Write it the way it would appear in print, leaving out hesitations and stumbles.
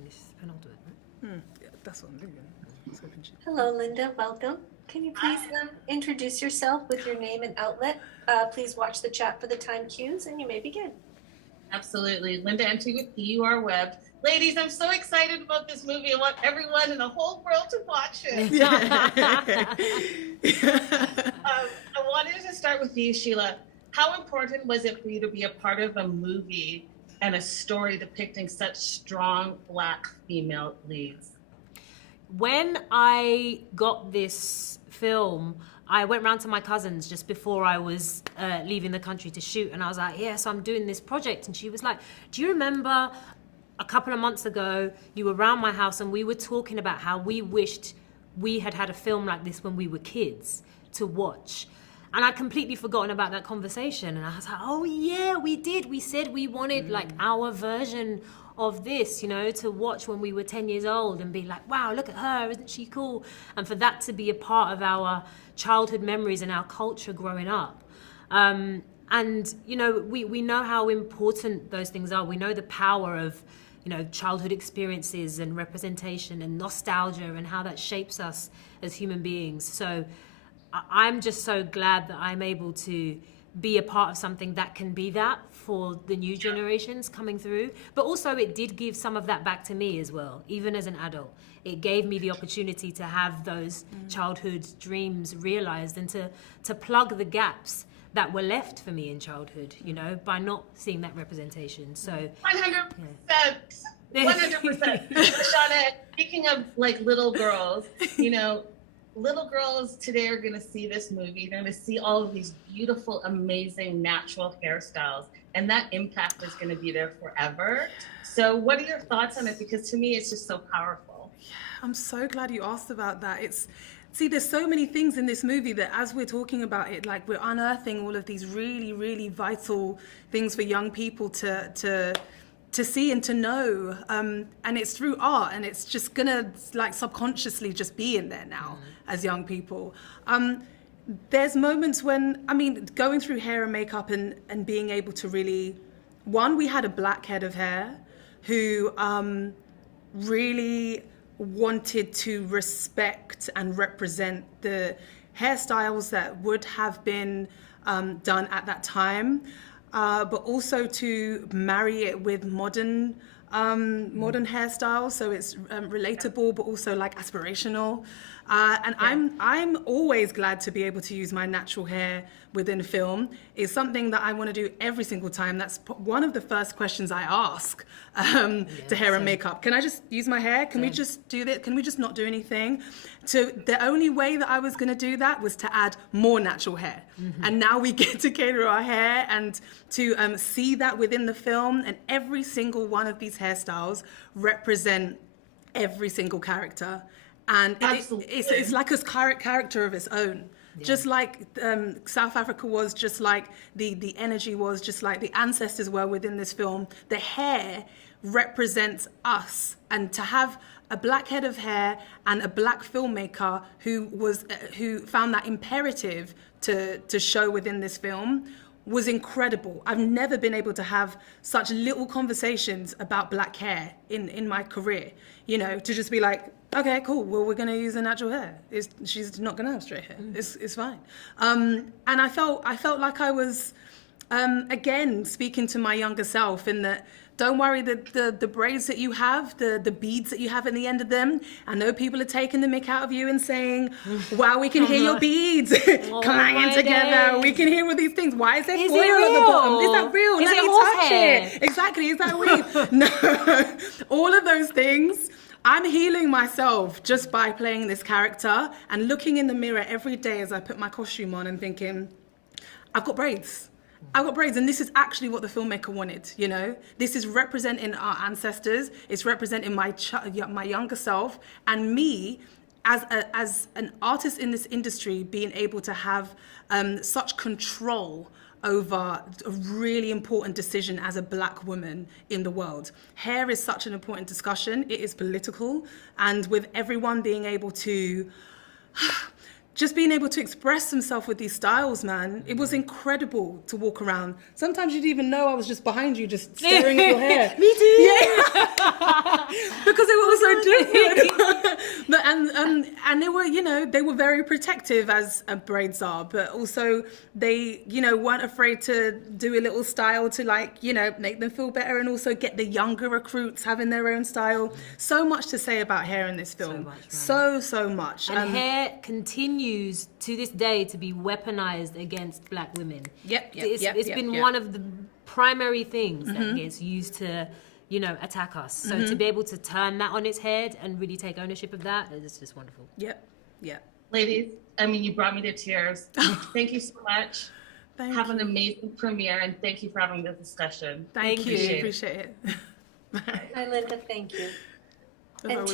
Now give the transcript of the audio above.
English penultimate. Yeah, that's what I'm thinking. Hello, Linda. Welcome. Can you please introduce yourself with your name and outlet? Please watch the chat for the time cues, and you may begin. Absolutely. Linda Antwi with PUR Web. Ladies, I'm so excited about this movie. I want everyone in the whole world to watch it. I wanted to start with you, Sheila. How important was it for you to be a part of a movie and a story depicting such strong Black female leads? When I got this film, I went round to my cousins just before I was leaving the country to shoot, and I was like, yes, I'm doing this project. And she was like, do you remember a couple of months ago, you were around my house and we were talking about how we wished we had had a film like this when we were kids to watch. And I'd completely forgotten about that conversation. And I was like, oh yeah, we did. We said we wanted like our version of this, you know, to watch when we were 10 years old and be like, wow, look at her, isn't she cool? And for that to be a part of our childhood memories and our culture growing up. And, you know, we know how important those things are. We know the power of, you know, childhood experiences and representation and nostalgia and how that shapes us as human beings. So I'm just so glad that I'm able to be a part of something that can be that for the new generations coming through. But also it did give some of that back to me as well, even as an adult. It gave me the opportunity to have those childhood dreams realized and to plug the gaps that were left for me in childhood, you know, by not seeing that representation. So 100%. 100%. Lashana, speaking of like little girls, you know, little girls today are going to see this movie. They're going to see all of these beautiful, amazing, natural hairstyles, and that impact is going to be there forever. So what are your thoughts on it? Because to me, it's just so powerful. Yeah, I'm so glad you asked about that. See, there's so many things in this movie that as we're talking about it, like we're unearthing all of these really, really vital things for young people to see and to know, and it's through art, and it's just gonna like subconsciously just be in there now as young people. There's moments when, I mean, going through hair and makeup and being able to really, we had a black head of hair who really wanted to respect and represent the hairstyles that would have been done at that time. But also to marry it with modern hairstyles, so it's relatable but also like aspirational. And I'm always glad to be able to use my natural hair within film. It's something that I want to do every single time. That's one of the first questions I ask to hair and makeup. Can I just use my hair? Can we just do that? Can we just not do anything? The only way that I was going to do that was to add more natural hair. And now we get to cater our hair and to see that within the film. And every single one of these hairstyles represent every single character. And it's like a character of its own. Yeah. Just like South Africa was, just like the energy was, just like the ancestors were within this film. The hair represents us, and to have a black head of hair and a black filmmaker who found that imperative to show within this film was incredible. I've never been able to have such little conversations about black hair in my career. You know, to just be like, okay, cool. Well, we're going to use a natural hair. She's not going to have straight hair. It's fine. And I felt like I was, again, speaking to my younger self in that, don't worry, the braids that you have, the beads that you have at the end of them, I know people are taking the mick out of you and saying, wow, we can hear your beads clanging together. Days. We can hear all these things. Why is there foil at the bottom? Is that real? Is Let it me touch hair? it. Exactly. Is that weave? No. All of those things. I'm healing myself just by playing this character and looking in the mirror every day as I put my costume on and thinking, I've got braids. And this is actually what the filmmaker wanted, you know? This is representing our ancestors. It's representing my younger self, and me as an artist in this industry being able to have such control over a really important decision as a black woman in the world. Hair is such an important discussion. It is political. And with everyone being able to, just being able to express themselves with these styles, man, it was incredible to walk around. Sometimes you didn't even know I was just behind you, just staring at your hair. Me too. Yeah. Because they were very protective, as braids are, but also they, you know, weren't afraid to do a little style to, like, you know, make them feel better, and also get the younger recruits having their own style. So much to say about hair in this film. So much. And hair continues to this day to be weaponized against black women. It's been one of the primary things that gets used to, you know, attack us. So to be able to turn that on its head and really take ownership of that, it's just wonderful. Ladies, I mean, you brought me to tears. Thank you so much. Have an amazing premiere, and thank you for having this discussion. Thank you. Appreciate it. Hi, Linda. Thank you. And